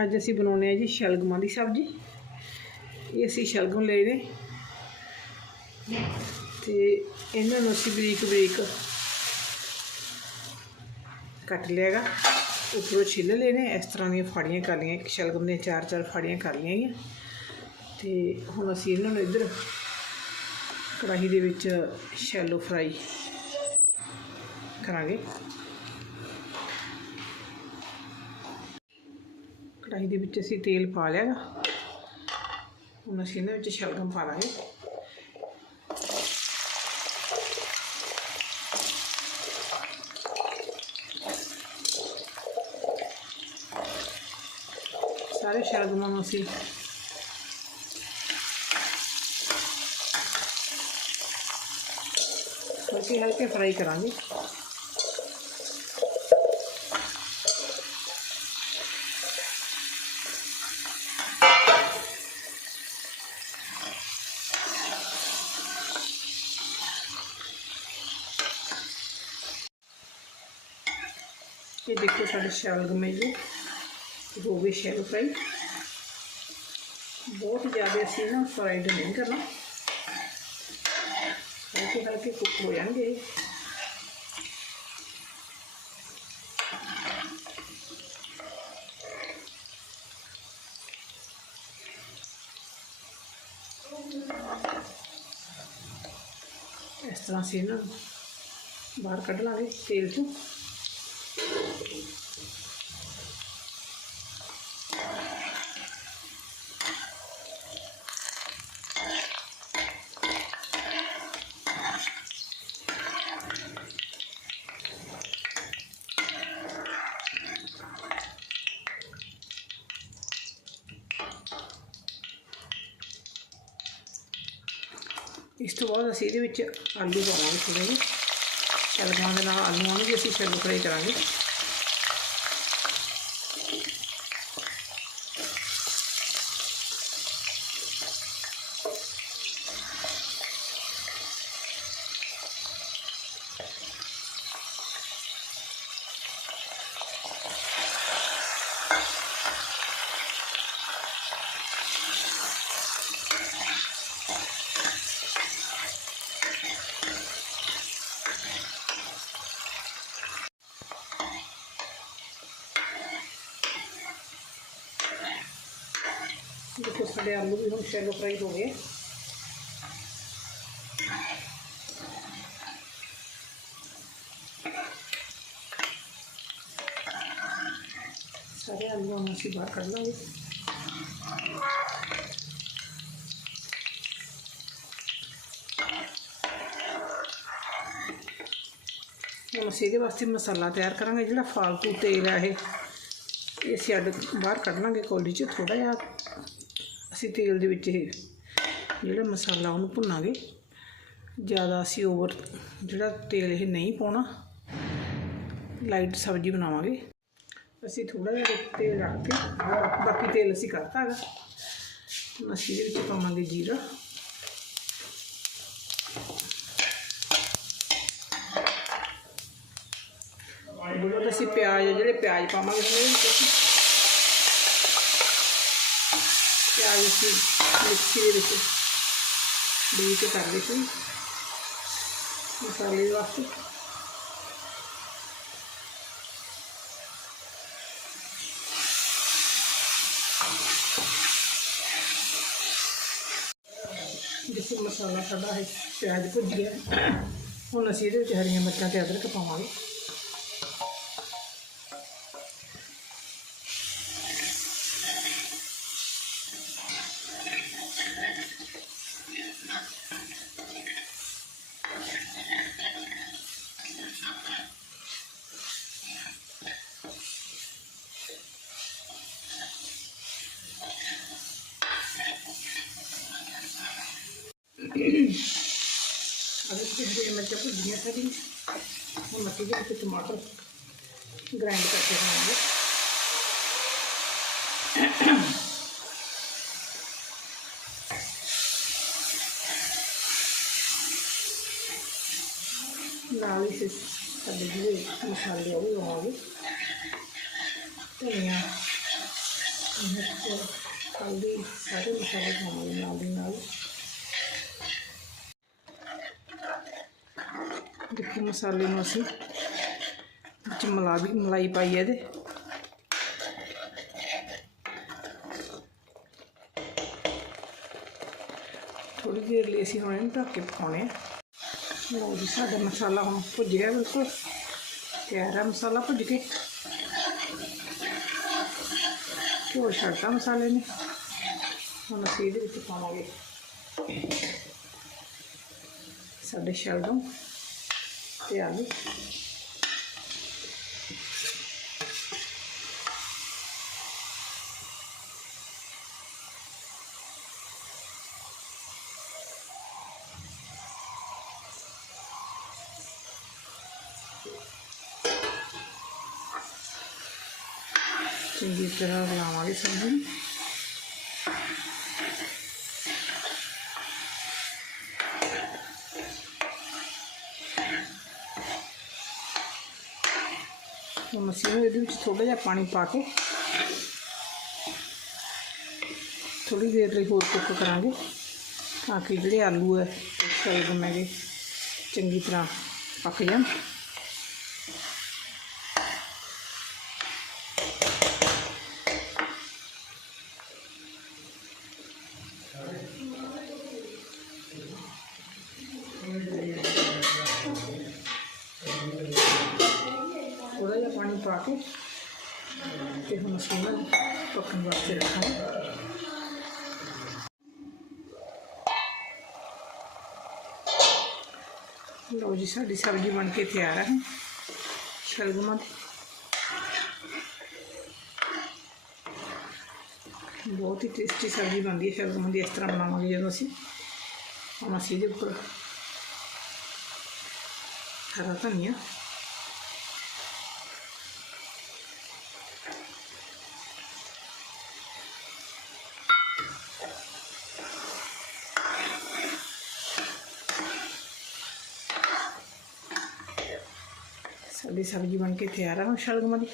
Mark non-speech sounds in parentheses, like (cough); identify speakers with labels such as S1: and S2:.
S1: ਅੱਜ ਅਸੀਂ ਬਣਾਉਣੇ ਆ ਜੀ ਸ਼ਲਗਮਾਂ ਦੀ ਸਬਜ਼ੀ। ਇਹ ਅਸੀਂ ਸ਼ਲਗਮ ਲਏ ਨੇ। ਤੇ ਇਹਨਾਂ ਨੂੰ ਅਸੀਂ ਬਰੀਕ ਬਰੀਕ ਕੱਟ ਲਿਆਗਾ ਉੱਪਰੋਂ ਛਿੱਲ ਲੈਣੇ ਇਸ ਤਰ੍ਹਾਂ ਦੀਆਂ ਫਾੜੀਆਂ ਕਰ ਲਈਆਂ। ਇੱਕ ਸ਼ਲਗਮ ਦੀਆਂ ਚਾਰ ਚਾਰ ਫਾੜੀਆਂ ਕਰ ਲਈਆਂ ਗਈਆਂ ਤੇ ਹੁਣ ਅਸੀਂ ਇਹਨਾਂ ਨੂੰ ਇੱਧਰ ਕੜਾਹੀ ਦੇ ਵਿੱਚ ਸ਼ੈਲੋ ਫਰਾਈ ਕਰਾਂਗੇ। ਕੜਾਹੀ ਦੇ ਵਿੱਚ ਅਸੀਂ ਤੇਲ ਪਾ ਲਿਆ ਹੁਣ ਅਸੀਂ ਇਹਦੇ ਵਿੱਚ ਸ਼ਲਗਮ ਪਾ ਲਾਂਗੇ। ਸਾਰੇ ਸ਼ਲਗਮਾਂ ਨੂੰ ਅਸੀਂ ਹਲਕੇ ਹਲਕੇ ਫਰਾਈ ਕਰਾਂਗੇ। ये देखो साढ़े शालग में जी हो गए शैल फ्राई बहुत ज़्यादा असी ना फ्राइड नहीं करना। हल्के हल्के कुक हो जाएँगे। इस तरह से ना बाहर कट लागे तेल चू ਇਸ ਤੋਂ ਬਾਅਦ ਅਸੀਂ ਇਹਦੇ ਵਿੱਚ ਆਲੂ ਪਾਵਾਂਗੇ ਥੋੜ੍ਹੇ ਜਿਹੇ। ਸ਼ਲਗਮਾਂ ਦੇ ਨਾਲ ਆਲੂਆਂ ਨੂੰ ਵੀ ਅਸੀਂ ਸ਼ੈਲੋ ਫਰਾਈ ਕਰਾਂਗੇ। ਦੇਖੋ ਸਾਡੇ ਆਲੂ ਵੀ ਹੁਣ ਸ਼ੈਲੋ ਫਰਾਈ ਹੋ ਗਏ ਸਾਰੇ ਆਲੂਆਂ ਨੂੰ ਅਸੀਂ ਬਾਹਰ ਕੱਢ ਲਾਂਗੇ ਹੁਣ ਅਸੀਂ ਇਹਦੇ ਵਾਸਤੇ ਮਸਾਲਾ ਤਿਆਰ ਕਰਾਂਗੇ ਜਿਹੜਾ ਫਾਲਤੂ ਤੇਲ ਆ ਇਹ ਇਹ ਅਸੀਂ ਅੱਡ ਬਾਹਰ ਕੱਢ ਲਾਂਗੇ ਕੌਲੀ 'ਚ ਥੋੜਾ ਜਿਹਾ ਅਸੀਂ ਤੇਲ ਦੇ ਵਿੱਚ ਇਹ ਜਿਹੜਾ ਮਸਾਲਾ ਉਹਨੂੰ ਭੁੰਨਾਂਗੇ। ਜ਼ਿਆਦਾ ਅਸੀਂ ਓਵਰ ਜਿਹੜਾ ਤੇਲ ਇਹ ਨਹੀਂ ਪਾਉਣਾ ਲਾਈਟ ਸਬਜ਼ੀ ਬਣਾਵਾਂਗੇ। ਅਸੀਂ ਥੋੜਾ ਜਿਹਾ ਤੇਲ ਰੱਖ ਕੇ, ਬਾਕੀ ਤੇਲ ਅਸੀਂ ਕਰਤਾ ਹੈਗਾ। ਹੁਣ ਅਸੀਂ ਇਹਦੇ ਵਿੱਚ ਪਾਵਾਂਗੇ ਜੀਰਾ। ਬੋਲੋ ਅਸੀਂ ਪਿਆਜ਼, ਜਿਹੜੇ ਪਿਆਜ਼ ਪਾਵਾਂਗੇ ਇਸ ਵਿੱਚ వేసి మిక్సీ వేసి వేసి కర్రీకి जिससे मसाला साढ़ा प्याज भुज गया (coughs) हूँ असं ये हरिया मिर्चा से अदरक पावे अब इसके लिए मिर्चा टमाटर ग्राइंड करके रहेंगे नाली से सभी मसाले हुए होंगे धनिया हल्दी सारे मसाले हमारे नाल। ਮਸਾਲੇ ਨੂੰ ਅਸੀਂ ਵਿੱਚ ਮਲਾ ਵੀ ਮਲਾਈ ਪਾਈ ਹੈ ਇਹਦੇ। ਥੋੜੀ ਦੇਰ ਲਈ ਅਸੀਂ ਹੁਣ ਇਹਨੂੰ ਢੱਕ ਕੇ ਪਕਾਉਣੇ ਆ। ਲਓ ਜੀ, ਸਾਡਾ ਮਸਾਲਾ ਹੁਣ ਭੁੱਜ ਗਿਆ ਬਿਲਕੁਲ। ਤਿਆਰ ਹੈ ਮਸਾਲਾ ਭੁੱਜ ਕੇ। ਘਿਓ ਛੱਡਤਾ ਮਸਾਲੇ ਨੇ। ਹੁਣ ਅਸੀਂ ਇਹਦੇ ਵਿੱਚ ਪਾਵਾਂਗੇ ਸਾਡੇ ਸ਼ਲਗਮ পেঁয়াজ দিতে হবে আমারই সবজি ਸਬਜ਼ੀ ਨੂੰ ਇਹਦੇ ਵਿੱਚ ਥੋੜਾ ਜਿਹਾ ਪਾਣੀ ਪਾ ਕੇ ਥੋੜੀ ਦੇਰ ਲਈ ਹੋਰ ਕੁੱਕ ਕਰਾਂਗੇ ਤਾਂ ਕਿ ਜਿਹੜੇ ਆਲੂ ਹੈ ਤੇ ਸ਼ਲਗਮ ਹੈਗੇ ਚੰਗੀ ਤਰ੍ਹਾਂ ਪੱਕ ਜਾਣ। फिर हम इसको तो पकने वास्ते रखा है लो जी साड़ी सब्ज़ी बन के तैयार है। शलगम बहुत ही टेस्टी सब्ज़ी बनती है शलगम की इस तरह बनावे जो असं हम असी उपर हरा धनिया। कभी ਸਬਜ਼ੀ ਬਣ ਕੇ ਤਿਆਰ ਆ और शलगम